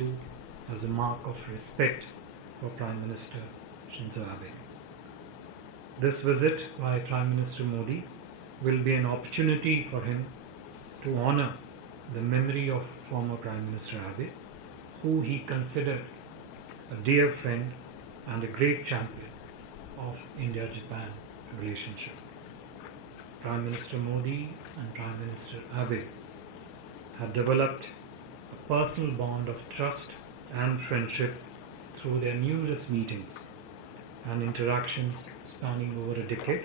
2022 as a mark of respect for Prime Minister Shinzo Abe. This visit by Prime Minister Modi will be an opportunity for him to honor the memory of former Prime Minister Abe, who he considered a dear friend and a great champion of India-Japan relationship. Prime Minister Modi and Prime Minister Abe have developed a personal bond of trust and friendship through their numerous meetings and interactions spanning over a decade,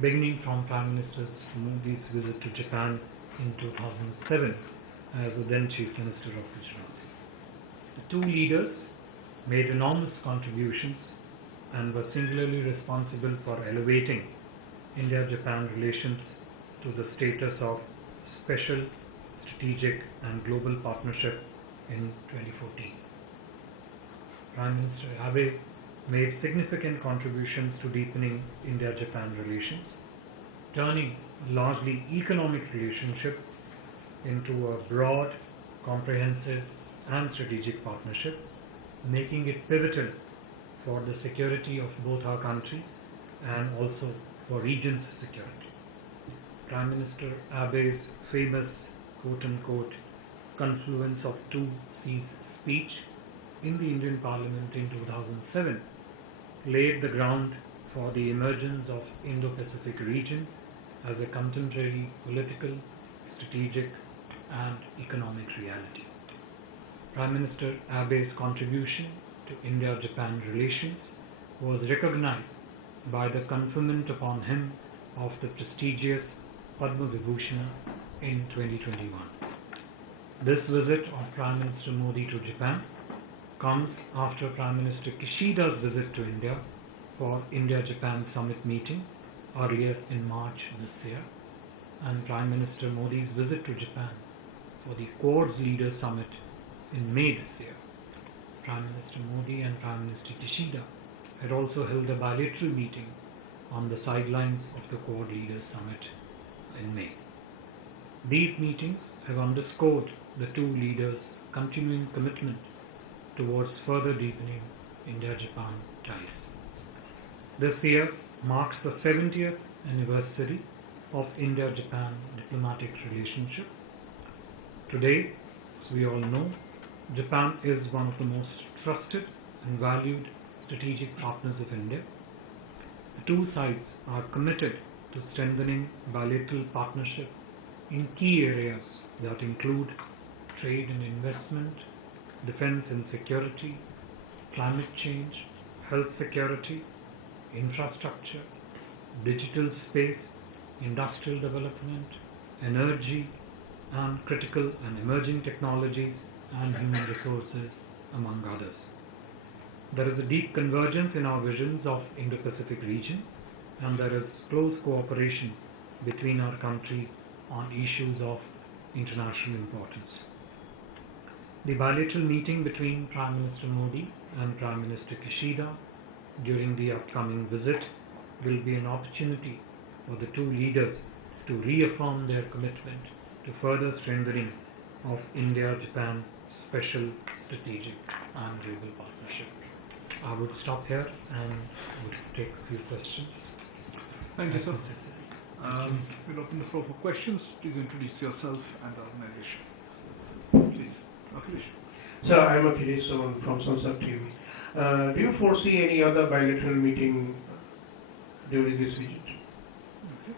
beginning from Prime Minister Modi's visit to Japan in 2007 as the then Chief Minister of Gujarat. The two leaders made enormous contributions and were singularly responsible for elevating India-Japan relations to the status of special, strategic and global partnership in 2014. Prime Minister Abe made significant contributions to deepening India-Japan relations, turning a largely economic relationship into a broad, comprehensive and strategic partnership, making it pivotal for the security of both our countries and also for region's security. Prime Minister Abe's famous quote-unquote confluence of two seas speech in the Indian Parliament in 2007 laid the ground for the emergence of Indo-Pacific region as a contemporary political, strategic and economic reality. Prime Minister Abe's contribution to India-Japan relations was recognized by the conferment upon him of the prestigious Padma Vibhushan in 2021. This visit of Prime Minister Modi to Japan comes after Prime Minister Kishida's visit to India for India-Japan Summit meeting earlier in March this year, and Prime Minister Modi's visit to Japan for the Quad's Leaders Summit in May this year. Prime Minister Modi and Prime Minister Kishida had also held a bilateral meeting on the sidelines of the Quad Leaders Summit in May. These meetings have underscored the two leaders' continuing commitment towards further deepening India-Japan ties. This year marks the 70th anniversary of India-Japan diplomatic relationship. Today, as we all know, Japan is one of the most trusted and valued strategic partners of India. The two sides are committed to strengthening bilateral partnership in key areas that include trade and investment, defense and security, climate change, health security, infrastructure, digital space, industrial development, energy, and critical and emerging technologies and human resources, among others. There is a deep convergence in our visions of Indo-Pacific region, and there is close cooperation between our countries on issues of international importance. The bilateral meeting between Prime Minister Modi and Prime Minister Kishida during the upcoming visit will be an opportunity for the two leaders to reaffirm their commitment to further strengthening of India-Japan special, strategic and global partnership. I would stop here and would take a few questions. Thank you, sir. We'll open the floor for questions. Please introduce yourself and the organization. Please, Akhilesh. Sir, I am Akhilesh from Sansar TV. Do you foresee any other bilateral meeting during this visit? Okay.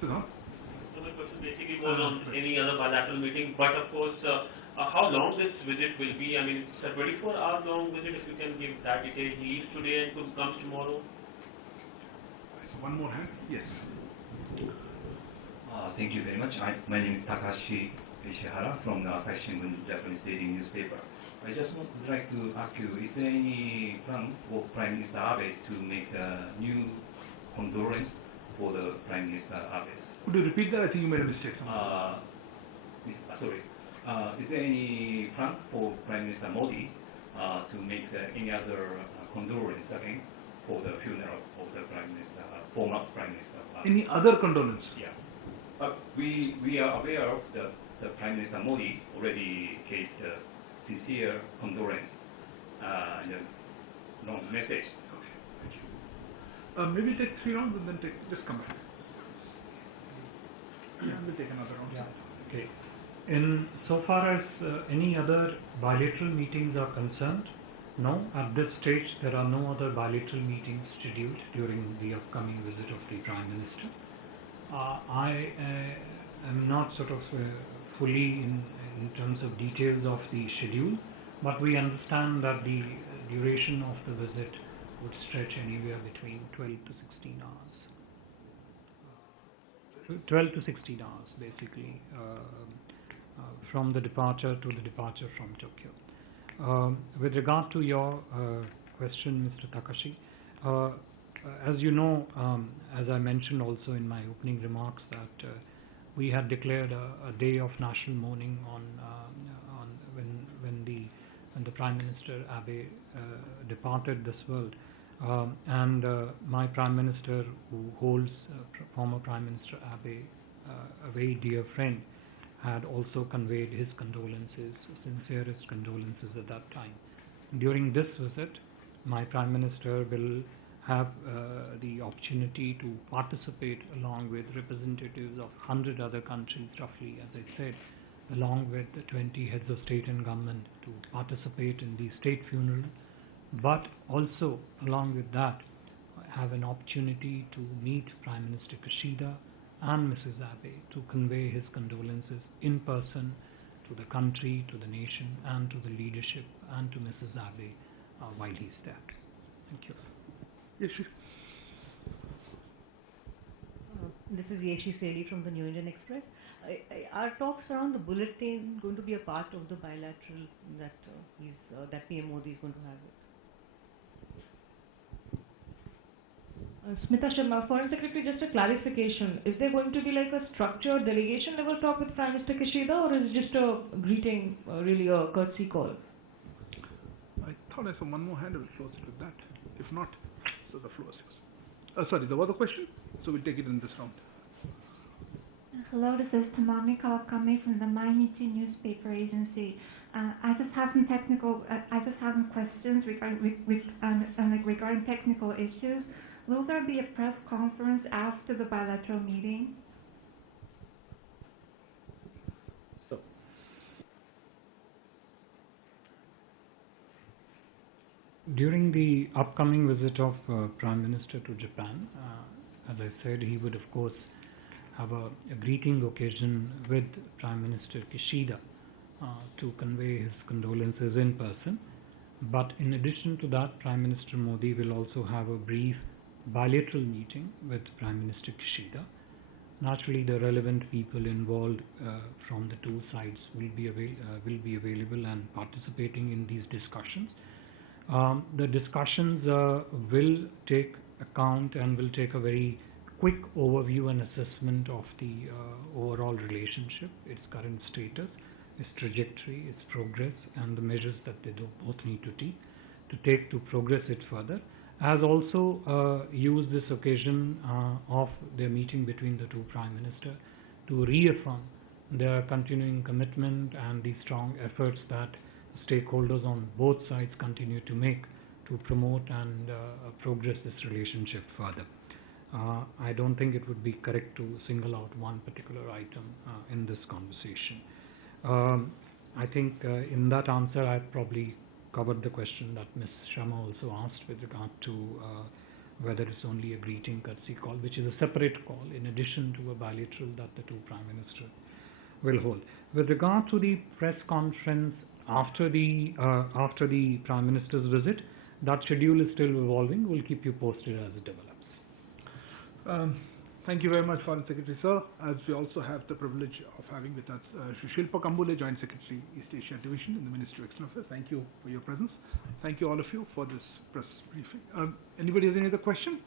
Siddharth? So the question basically goes on any other bilateral meeting, but of course, how long this visit will be? I mean, it's a 24-hour long visit. If you can give that detail, he leaves today and comes tomorrow. One more hand. Yes. Thank you very much. My name is Takashi Ishihara from the Kaishin Japanese daily newspaper. I just would like to ask you, is there any plan for Prime Minister Abe to make a new condolence for the Prime Minister Abe? Could you repeat that? I think you made a mistake. Sorry. Is there any plan for Prime Minister Modi to make any other condolence again for the funeral of the Prime Minister, former Prime Minister? Any other condolence? Yeah. But we are aware of the the Prime Minister Modi already gave the sincere condolence in a long message. Okay, thank you. Maybe take 3 rounds and then just come back. And we'll take another round. Yeah. Okay. In so far as any other bilateral meetings are concerned, no, at this stage there are no other bilateral meetings scheduled during the upcoming visit of the Prime Minister. I am not sort of fully in terms of details of the schedule, but we understand that the duration of the visit would stretch anywhere between 12 to 16 hours. 12 to 16 hours basically, from the departure to the departure from Tokyo. With regard to your question, Mr. Takashi, as you know, as I mentioned also in my opening remarks, that we had declared a day of national mourning on when the Prime Minister Abe departed this world, and my Prime Minister, who holds former Prime Minister Abe, a very dear friend, had also conveyed his condolences, sincerest condolences at that time. During this visit, my Prime Minister will have the opportunity to participate along with representatives of 100 other countries, roughly, as I said, along with the 20 heads of state and government, to participate in the state funeral, but also along with that have an opportunity to meet Prime Minister Kishida and Mrs. Abe to convey his condolences in person to the country, to the nation, and to the leadership, and to Mrs. Abe while he's there. Thank you. Yeshi. This is Yeshi Seli from the New Indian Express. Are talks around the bulletin going to be a part of the bilateral that PM Modi is going to have? Smita Sharma, Foreign Secretary, just a clarification. Is there going to be like a structured delegation level talk with Prime Minister Kishida, or is it just a greeting, really a courtesy call? I thought I saw one more hand. I will close it with that. If not, so the floor is yours. Sorry, there was a question, so we'll take it in this round. Hello, this is Tamami Kawakami from the Mainichi newspaper agency. I just have some questions regarding technical issues. Will there be a press conference after the bilateral meeting? So, during the upcoming visit of Prime Minister to Japan, as I said, he would of course have a greeting occasion with Prime Minister Kishida to convey his condolences in person. But in addition to that, Prime Minister Modi will also have a brief bilateral meeting with Prime Minister Kishida. Naturally, the relevant people involved from the two sides will be available and participating in these discussions. The discussions will take account and will take a very quick overview and assessment of the overall relationship, its current status, its trajectory, its progress, and the measures that they both need to take to progress it further, as also use this occasion of their meeting between the two Prime Ministers to reaffirm their continuing commitment and the strong efforts that stakeholders on both sides continue to make to promote and progress this relationship further. I don't think it would be correct to single out one particular item in this conversation. I think in that answer I've probably covered the question that Ms. Sharma also asked with regard to whether it's only a greeting courtesy call, which is a separate call in addition to a bilateral that the two Prime Ministers will hold. With regard to the press conference after the Prime Minister's visit, that schedule is still evolving. We'll keep you posted as it develops. Thank you very much, Foreign Secretary, sir. As we also have the privilege of having with us Shilpa Kambole, Joint Secretary, East Asia Division in the Ministry of External Affairs. Thank you for your presence. Thank you all of you for this press briefing. Anybody has any other question?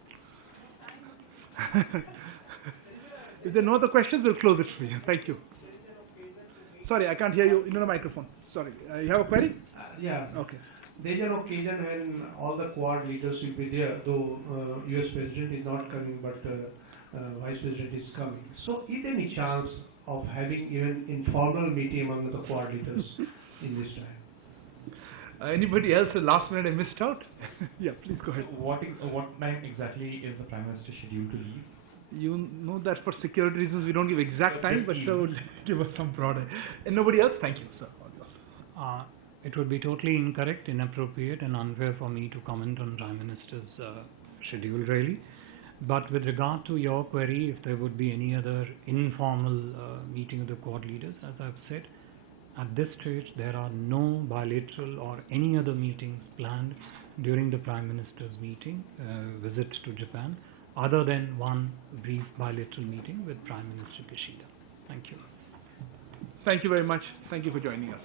If there are no other questions, we'll close it for you. Thank you. Sorry, I can't hear you. In the microphone. Sorry. You have a query? Yeah. Okay. There is an occasion when all the Quad leaders will be there, though US President is not coming, but Vice President is coming. So is there any chance of having even informal meeting among the Quad leaders in this time? Anybody else? Last minute I missed out. Yeah, please go ahead. What time exactly is the Prime Minister scheduled to leave? You know that for security reasons we don't give exact time, but sir would give us some broad. And nobody else? Thank you, sir. It would be totally incorrect, inappropriate, and unfair for me to comment on Prime Minister's schedule, really. But with regard to your query, if there would be any other informal meeting of the Quad leaders, as I've said, at this stage there are no bilateral or any other meetings planned during the Prime Minister's visit to Japan, other than one brief bilateral meeting with Prime Minister Kishida. Thank you. Thank you very much. Thank you for joining us.